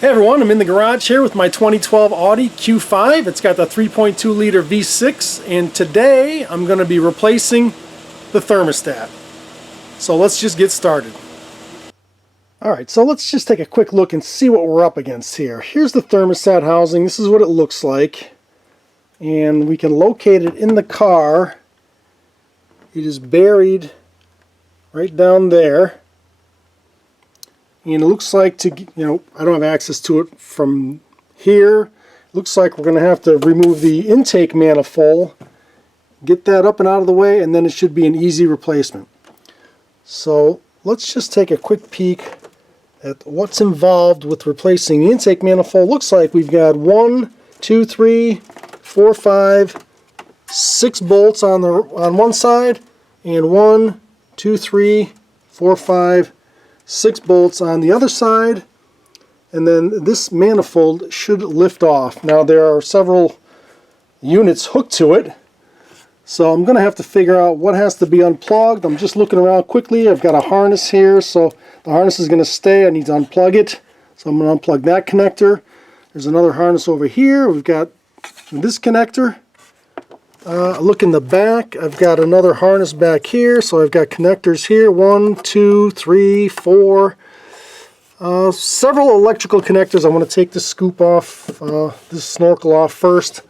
Hey everyone, I'm in the garage here with my 2012 Audi Q5. It's got the 3.2 liter V6, and today I'm going to be replacing the thermostat. So let's just get started. Alright, so let's just take a quick look and see what we're up against here. Here's the thermostat housing. This is what it looks like. And we can locate it in the car. It is buried right down there. And it looks like I don't have access to it from here. It looks like we're going to have to remove the intake manifold, get that up and out of the way, and then it should be an easy replacement. So let's just take a quick peek at what's involved with replacing the intake manifold. Looks like we've got 1, 2, 3, 4, 5, 6 bolts on one side, and 1, 2, 3, 4, 5, 6 bolts on the other side, and then this manifold should lift off. Now there are several units hooked to it, so I'm going to have to figure out what has to be unplugged. I'm just looking around quickly. I've got a harness here, so the harness is going to stay. I need to unplug it, so I'm going to unplug that connector. There's another harness over here. We've got this connector. Look in the back, I've got another harness back here, so I've got connectors here, 1, 2, 3, 4, several electrical connectors. I want to take this scoop off, this snorkel off first,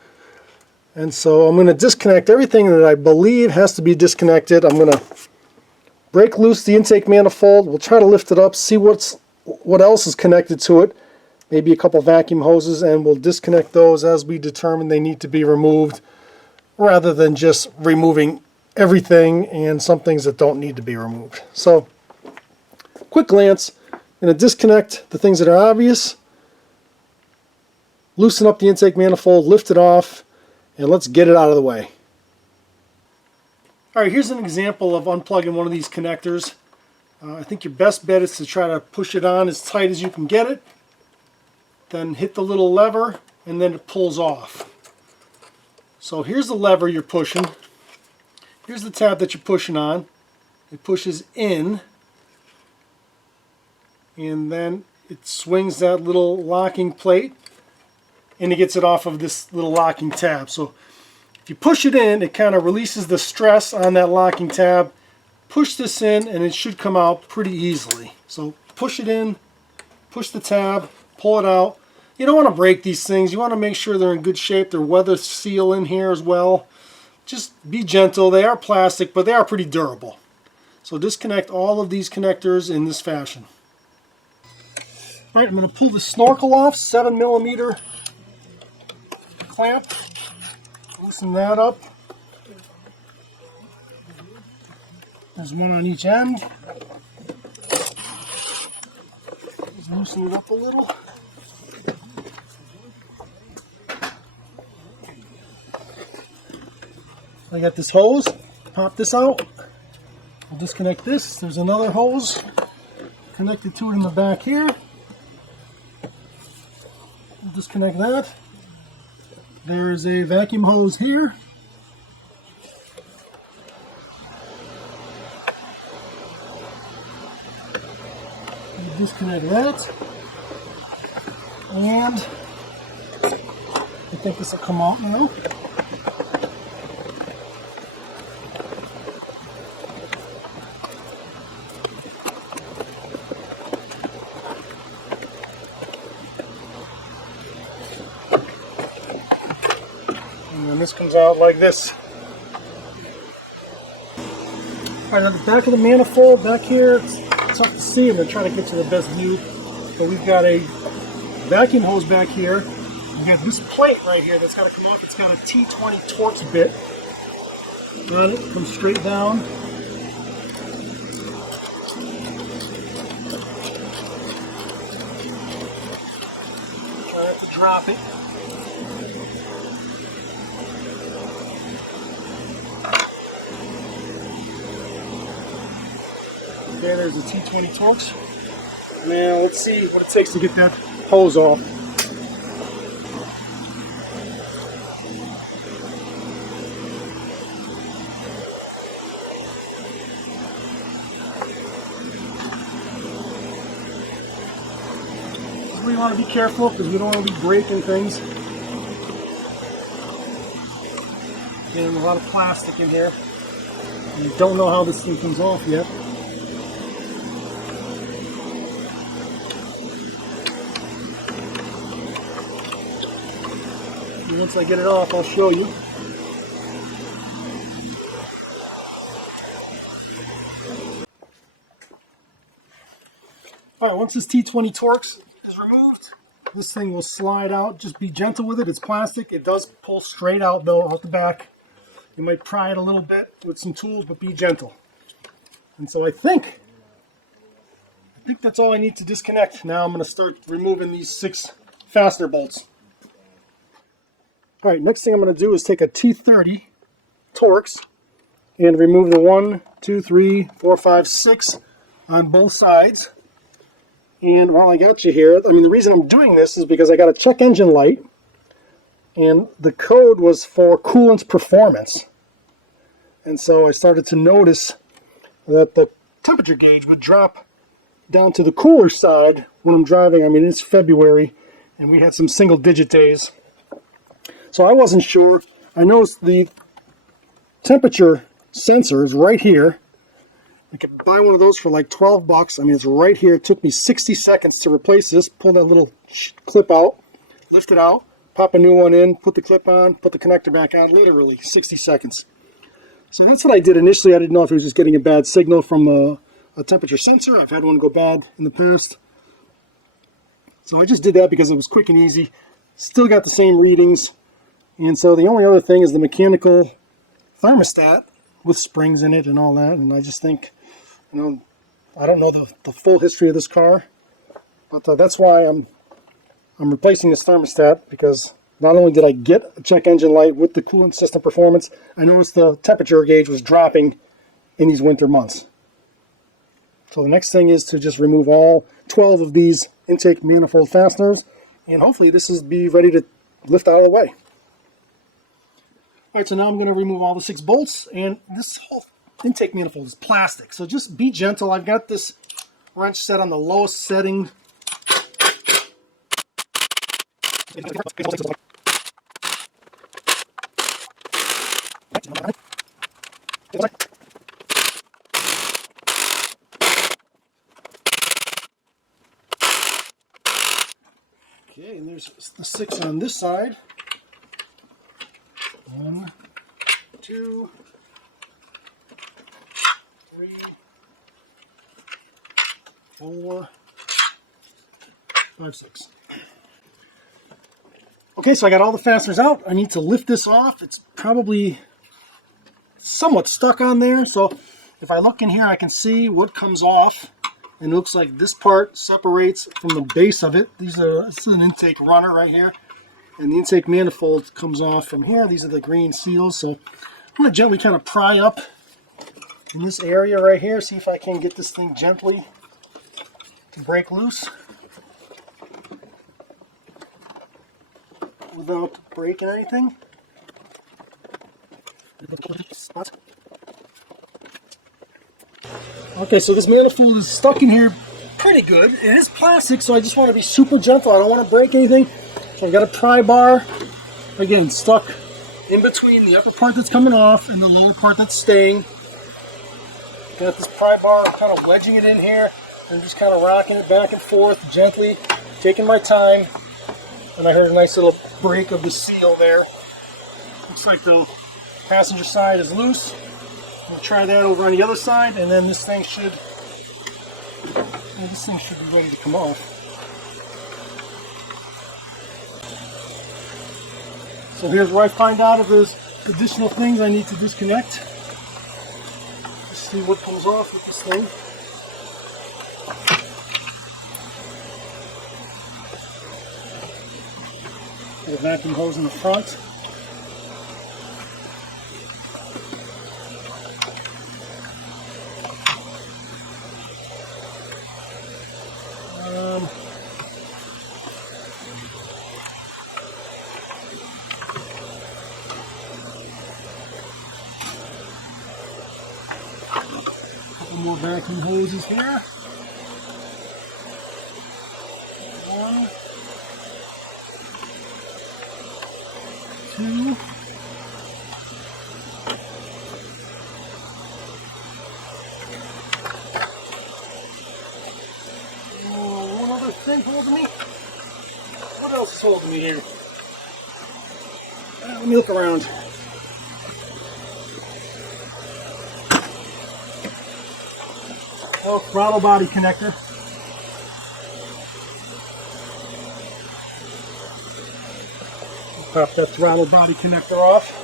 and so I'm going to disconnect everything that I believe has to be disconnected. I'm going to break loose the intake manifold. We'll try to lift it up, see what else is connected to it, maybe a couple vacuum hoses, and we'll disconnect those as we determine they need to be removed, rather than just removing everything and some things that don't need to be removed. So, quick glance, I'm going to disconnect the things that are obvious, loosen up the intake manifold, lift it off, and let's get it out of the way. Alright, here's an example of unplugging one of these connectors. I think your best bet is to try to push it on as tight as you can get it, then hit the little lever, and then it pulls off. So here's the lever you're pushing. Here's the tab that you're pushing on. It pushes in, and then it swings that little locking plate, and it gets it off of this little locking tab. So if you push it in, it kind of releases the stress on that locking tab. Push this in, and it should come out pretty easily. So push it in, push the tab, pull it out. You don't want to break these things. You want to make sure they're in good shape. They're weather seal in here as well. Just be gentle. They are plastic, but they are pretty durable. So disconnect all of these connectors in this fashion. All right, I'm going to pull the snorkel off, 7mm clamp. Loosen that up. There's one on each end. Just loosen it up a little. I got this hose, pop this out, I'll disconnect this. There's another hose connected to it in the back here. We'll disconnect that. There is a vacuum hose here. We'll disconnect that. And I think this will come out now. And this comes out like this. Alright, at the back of the manifold, back here, it's tough to see. I'm going to try to get to the best view. But we've got a vacuum hose back here. We've got this plate right here that's got to come off. It's got a T20 Torx bit on it. Comes straight down. Try not to drop it. There, there's a T20 Torx. Now let's see what it takes to get that hose off. definitely want to be careful because we don't want to be breaking things. And a lot of plastic in here. You don't know how this thing comes off yet. And once I get it off, I'll show you. Alright, once this T20 Torx is removed, this thing will slide out. Just be gentle with it. It's plastic. It does pull straight out though, out the back. You might pry it a little bit with some tools, but be gentle. And so I think that's all I need to disconnect. Now I'm going to start removing these 6 fastener bolts. Alright, next thing I'm going to do is take a T30 Torx and remove the 1, 2, 3, 4, 5, 6 on both sides. And while I got you here, I mean, the reason I'm doing this is because I got a check engine light, and the code was for coolant performance. And so I started to notice that the temperature gauge would drop down to the cooler side when I'm driving. I mean, it's February, and we had some single-digit days. So I wasn't sure. I noticed the temperature sensor is right here. I could buy one of those for like 12 bucks. I mean, it's right here. It took me 60 seconds to replace this. Pull that little clip out, lift it out, pop a new one in, put the clip on, put the connector back on. Literally 60 seconds. So that's what I did initially. I didn't know if it was just getting a bad signal from a temperature sensor. I've had one go bad in the past. So I just did that because it was quick and easy. Still got the same readings. And so the only other thing is the mechanical thermostat with springs in it and all that. And I just think, you know, I don't know the full history of this car, but that's why I'm replacing this thermostat, because not only did I get a check engine light with the coolant system performance, I noticed the temperature gauge was dropping in these winter months. So the next thing is to just remove all 12 of these intake manifold fasteners, and hopefully this is be ready to lift out of the way. Alright, so now I'm going to remove all the 6 bolts, and this whole intake manifold is plastic, so just be gentle. I've got this wrench set on the lowest setting. Okay, and there's the 6 on this side. 1, 2, 3, 4, 5, 6. Okay, so I got all the fasteners out. I need to lift this off. It's probably somewhat stuck on there. So if I look in here, I can see what comes off. And it looks like this part separates from the base of it. This is an intake runner right here. And the intake manifold comes off from here. These are the green seals. So I'm going to gently kind of pry up in this area right here. See if I can get this thing gently to break loose without breaking anything. Okay, so this manifold is stuck in here pretty good. It is plastic, so I just want to be super gentle. I don't want to break anything. So I've got a pry bar, again, stuck in between the upper part that's coming off and the lower part that's staying. Got this pry bar, I'm kind of wedging it in here and just kind of rocking it back and forth gently, taking my time. And I heard a nice little break of the seal there. Looks like the passenger side is loose. We'll try that over on the other side, and then this thing should be ready to come off. So here's where I find out if there's additional things I need to disconnect. Let's see what comes off with this thing. Got a vacuum hose in the front. More vacuum hoses here. 1, thing holding me? What else is holding me here? Let me look around. Oh, throttle body connector. Pop that throttle body connector off.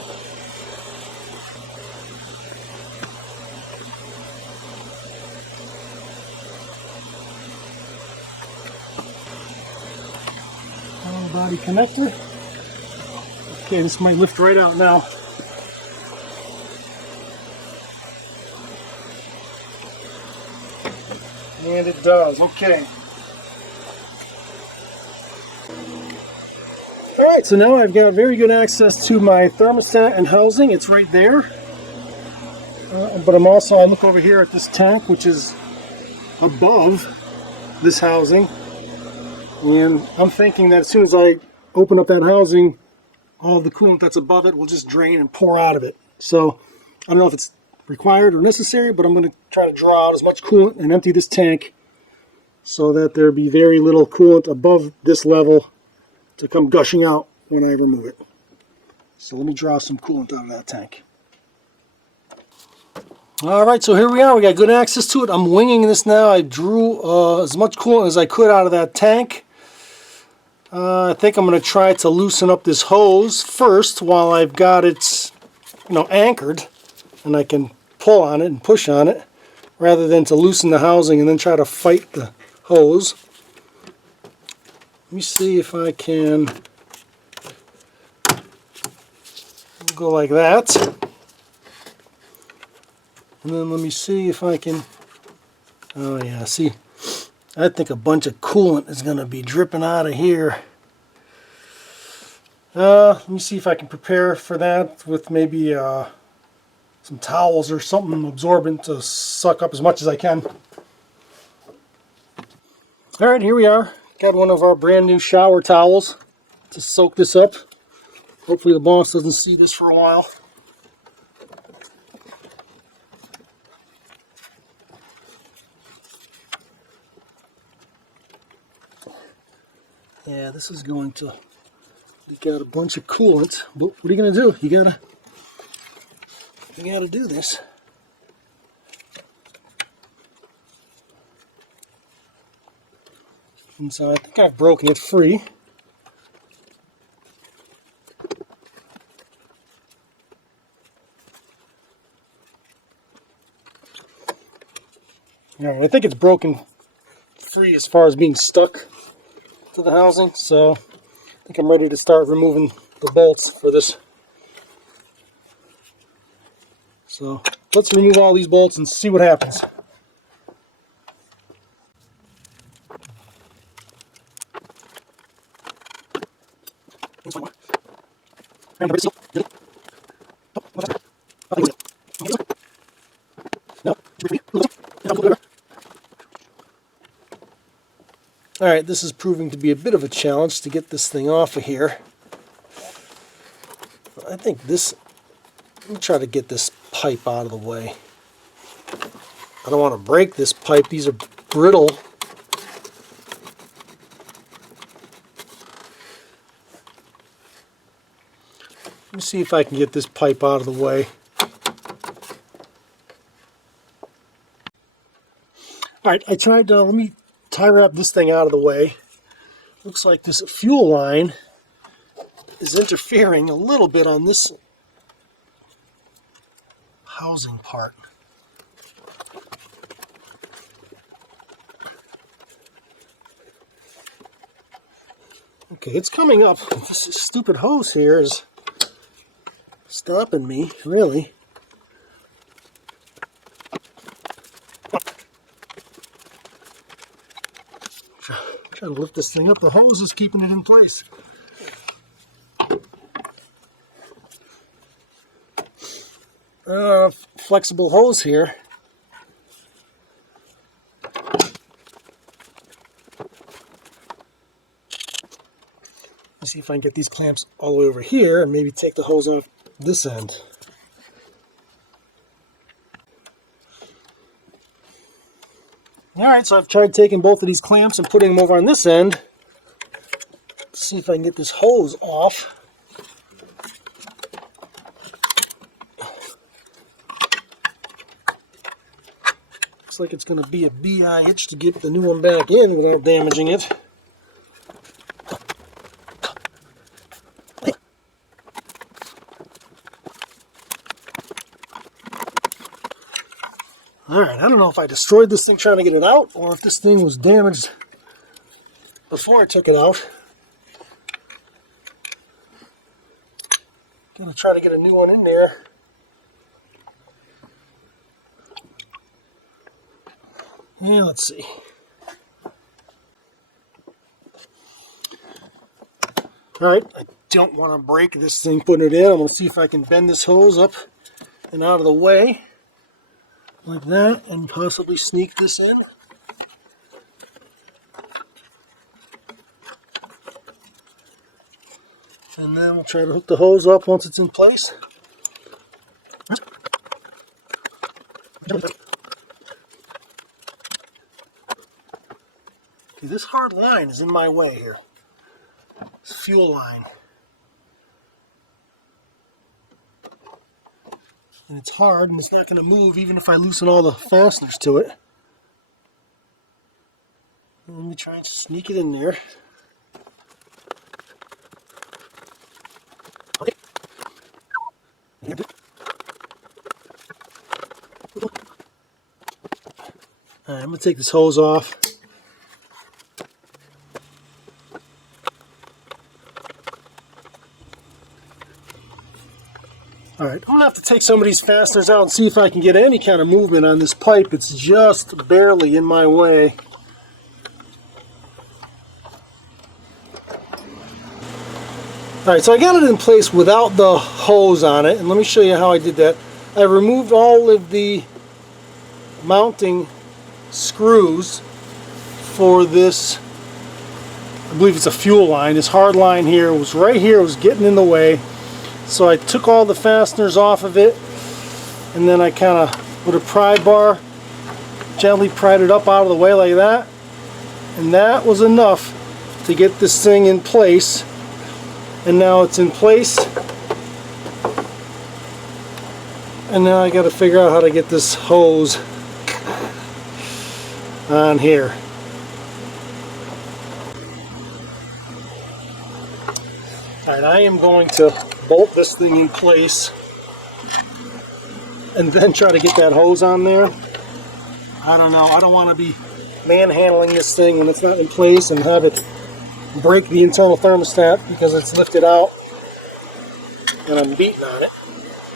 Throttle body connector. Okay, this might lift right out now. And it does. Okay. Alright, so now I've got very good access to my thermostat and housing. It's right there. But I look over here at this tank, which is above this housing. And I'm thinking that as soon as I open up that housing, all of the coolant that's above it will just drain and pour out of it. So I don't know if it's required or necessary, but I'm going to try to draw out as much coolant and empty this tank so that there be very little coolant above this level to come gushing out when I remove it. So let me draw some coolant out of that tank. Alright, so here we are. We got good access to it. I'm winging this now. I drew as much coolant as I could out of that tank. I think I'm going to try to loosen up this hose first while I've got it, anchored, and I can pull on it and push on it rather than to loosen the housing and then try to fight the hose. Let me see if I can go like that. And then let me see if I can, oh yeah, see, I think a bunch of coolant is going to be dripping out of here. Let me see if I can prepare for that with maybe some towels or something absorbent to suck up as much as I can. Alright, here we are. Got one of our brand new shower towels to soak this up. Hopefully the boss doesn't see this for a while. Yeah, this is going to leak out a bunch of coolant, but what are you going to do? You gotta do this. And so I think I've broken it free. Alright, I think it's broken free as far as being stuck to the housing, so I think I'm ready to start removing the bolts for this. So let's remove all these bolts and see what happens. Alright, this is proving to be a bit of a challenge to get this thing off of here. I think let me try to get this pipe out of the way. I don't want to break this pipe, these are brittle. Let me see if I can get this pipe out of the way. Alright, I tried to, let me tie wrap this thing out of the way. Looks like this fuel line is interfering a little bit on this housing part. Okay, it's coming up. This stupid hose here is stopping me, really. Trying to lift this thing up. The hose is keeping it in place. Flexible hose here. Let's see if I can get these clamps all the way over here and maybe take the hose off this end. Alright, Alright, so I've tried taking both of these clamps and putting them over on this end. Let's see if I can get this hose off. Looks like it's going to be a BI hitch to get the new one back in without damaging it. Alright, I don't know if I destroyed this thing trying to get it out or if this thing was damaged before I took it out. Gonna try to get a new one in there. Yeah, let's see. Alright, I don't want to break this thing putting it in. I'm going to see if I can bend this hose up and out of the way. Like that, and possibly sneak this in. And then we'll try to hook the hose up once it's in place. Okay, this hard line is in my way here. This fuel line. And it's hard and it's not going to move even if I loosen all the fasteners to it. Let me try and sneak it in there. Okay. Alright, I'm going to take this hose off. Alright, I'm going to have to take some of these fasteners out and see if I can get any kind of movement on this pipe. It's just barely in my way. Alright, so I got it in place without the hose on it, and let me show you how I did that. I removed all of the mounting screws for this, I believe it's a fuel line. This hard line here was right here, was getting in the way. So I took all the fasteners off of it, and then I kind of, with a pry bar, gently pried it up out of the way like that. And that was enough to get this thing in place. And now it's in place. And now I got to figure out how to get this hose on here. Alright, I am going to bolt this thing in place and then try to get that hose on there. I don't know, I don't want to be manhandling this thing when it's not in place and have it break the internal thermostat because it's lifted out and I'm beating on it.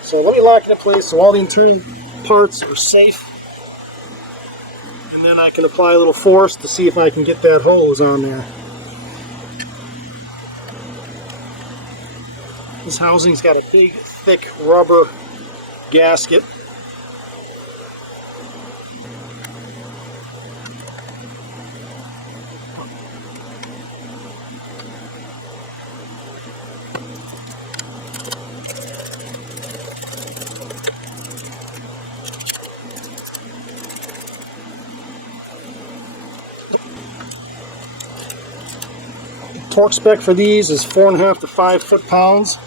So let me lock it in place so all the internal parts are safe, and then I can apply a little force to see if I can get that hose on there. This housing's got a big, thick rubber gasket. Torque spec for these is 4.5 to 5 foot-pounds.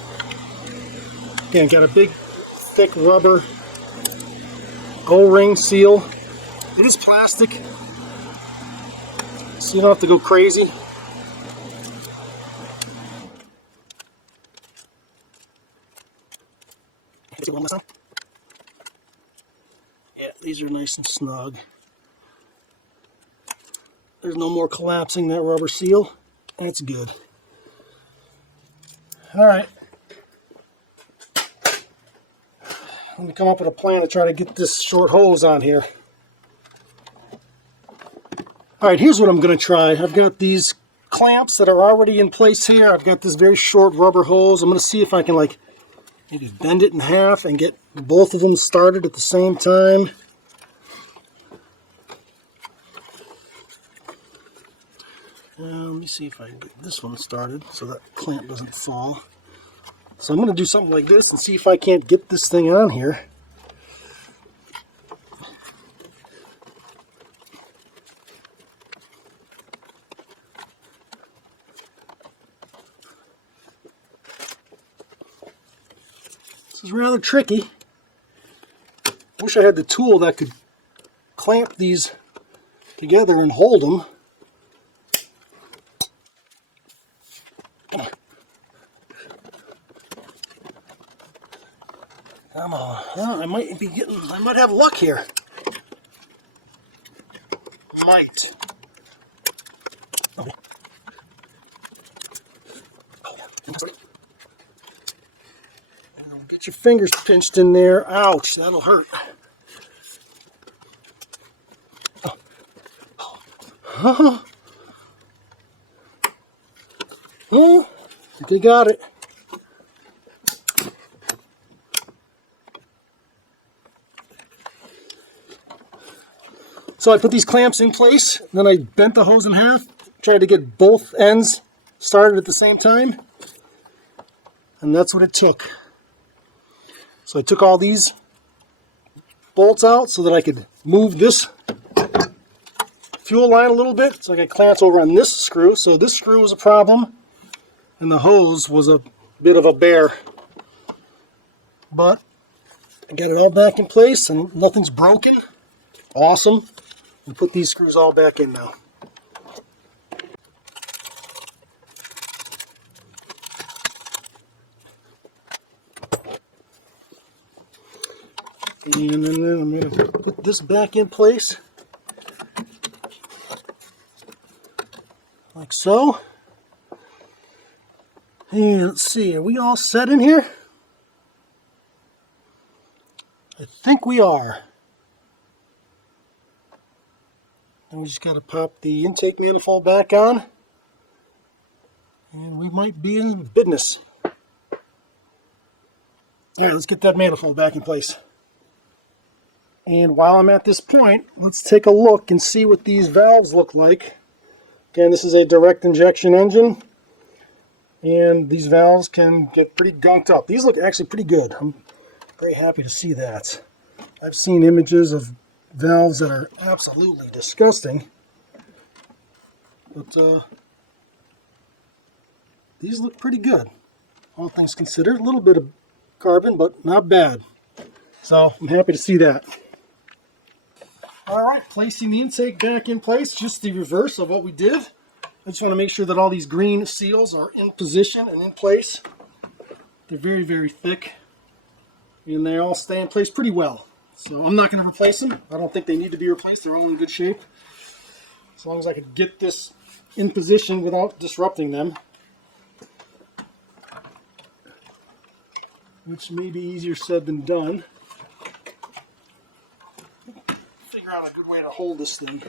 Again, got a big, thick rubber O-ring seal. It is plastic, so you don't have to go crazy. Yeah, these are nice and snug. There's no more collapsing that rubber seal. That's good. Alright. Let me come up with a plan to try to get this short hose on here. Alright, here's what I'm going to try. I've got these clamps that are already in place here. I've got this very short rubber hose. I'm going to see if I can maybe bend it in half and get both of them started at the same time. Let me see if I can get this one started so that clamp doesn't fall. So I'm going to do something like this and see if I can't get this thing on here. This is rather tricky. Wish I had the tool that could clamp these together and hold them. Come on. Oh, I might have luck here. Might. Okay. Get your fingers pinched in there. Ouch, that'll hurt. Oh, I think you got it. So I put these clamps in place, then I bent the hose in half, tried to get both ends started at the same time, and that's what it took. So I took all these bolts out so that I could move this fuel line a little bit, so I could clamp over on this screw. So this screw was a problem, and the hose was a bit of a bear. But I got it all back in place, and nothing's broken. Awesome. And put these screws all back in now. And then I'm going to put this back in place. Like so. And let's see, are we all set in here? I think we are. And we just got to pop the intake manifold back on, and we might be in business. All right, let's get that manifold back in place. And while I'm at this point, let's take a look and see what these valves look like. Again, this is a direct injection engine, and these valves can get pretty gunked up. These look actually pretty good. I'm very happy to see that. I've seen images of valves that are absolutely disgusting, but these look pretty good, all things considered. A little bit of carbon, but not bad. So I'm happy to see that. All right, placing the intake back in place, just the reverse of what we did. I just want to make sure that all these green seals are in position and in place. They're very, very thick, and they all stay in place pretty well. So I'm not going to replace them. I don't think they need to be replaced. They're all in good shape. As long as I could get this in position without disrupting them, which may be easier said than done. Figure out a good way to hold this thing.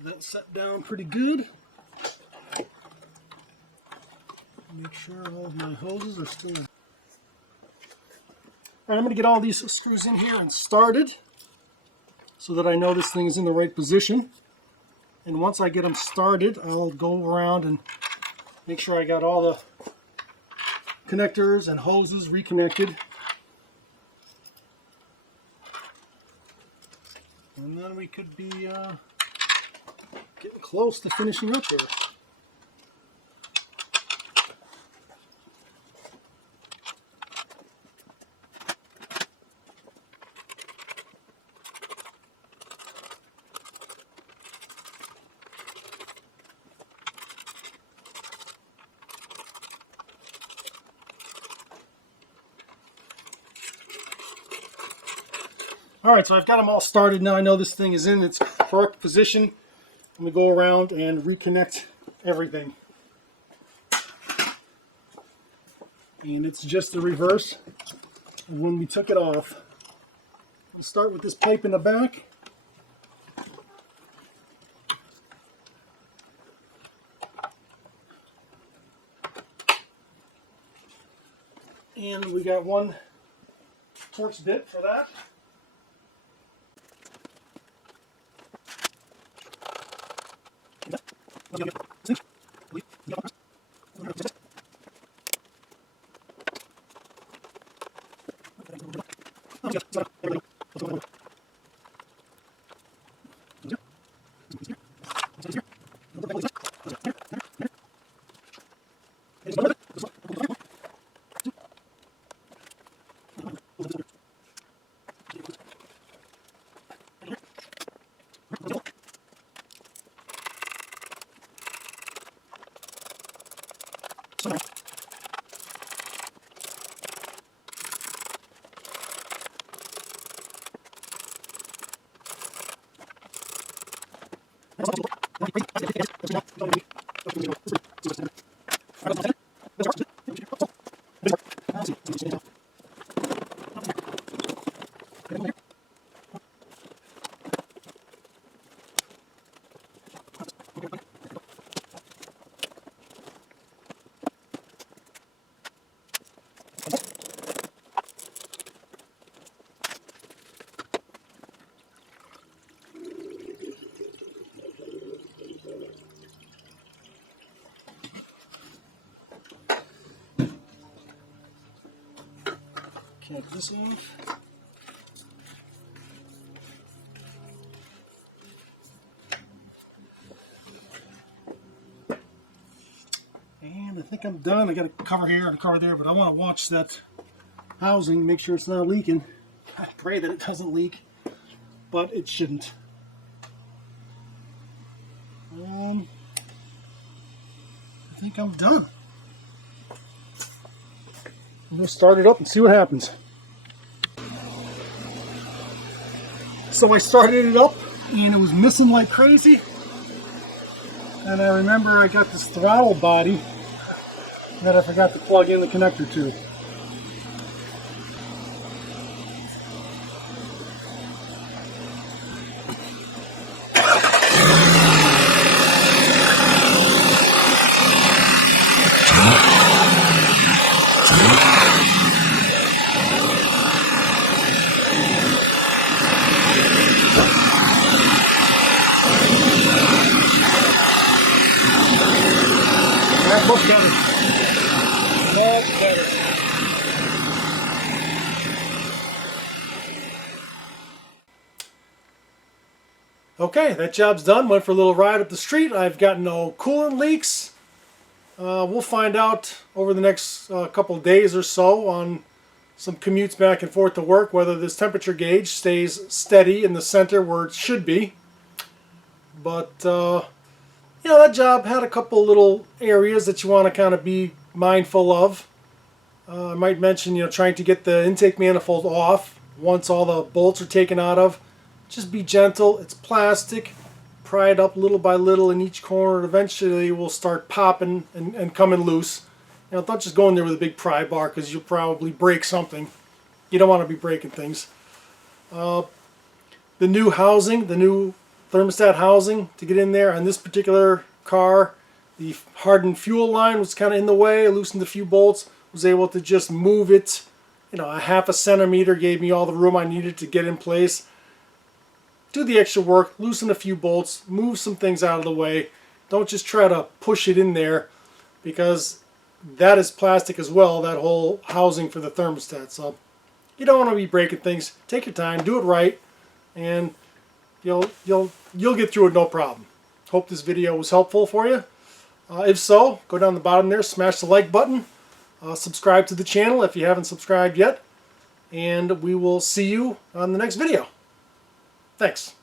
That's set down pretty good. Make sure all of my hoses are still in. All right, I'm going to get all these screws in here and started so that I know this thing is in the right position. And once I get them started, I'll go around and make sure I got all the connectors and hoses reconnected. And then we could be getting close to finishing up there. Alright, so I've got them all started now. I know this thing is in its correct position. I'm going to go around and reconnect everything. And it's just the reverse of when we took it off. We'll start with this pipe in the back. And we got one Torx bit for that. Cap this off. And I think I'm done. I got a cover here and a cover there, but I want to watch that housing, make sure it's not leaking. I pray that it doesn't leak, but it shouldn't. I think I'm done. I'm going to start it up and see what happens. So I started it up and it was missing like crazy. And I remember I got this throttle body that I forgot to plug in the connector to. That looks better. Much better. Okay, that job's done. Went for a little ride up the street. I've got no coolant leaks. We'll find out over the next couple of days or so on some commutes back and forth to work whether this temperature gauge stays steady in the center where it should be. But you know, that job had a couple little areas that you want to kind of be mindful of. I might mention, you know, trying to get the intake manifold off once all the bolts are taken out of. Just be gentle. It's plastic. Pry it up little by little in each corner. Eventually it will start popping and coming loose. You know, don't just go in there with a big pry bar because you'll probably break something. You don't want to be breaking things. The new housing, the new thermostat housing to get in there on this particular car, the hardened fuel line was kind of in the way. I loosened a few bolts, was able to just move it, you know, a half a centimeter, gave me all the room I needed to get in place. Do the extra work, loosen a few bolts, move some things out of the way. Don't just try to push it in there because that is plastic as well, that whole housing for the thermostat. So you don't want to be breaking things. Take your time, do it right, and you'll get through it no problem. Hope this video was helpful for you. If so, go down the bottom there, smash the like button, subscribe to the channel if you haven't subscribed yet, and we will see you on the next video. Thanks.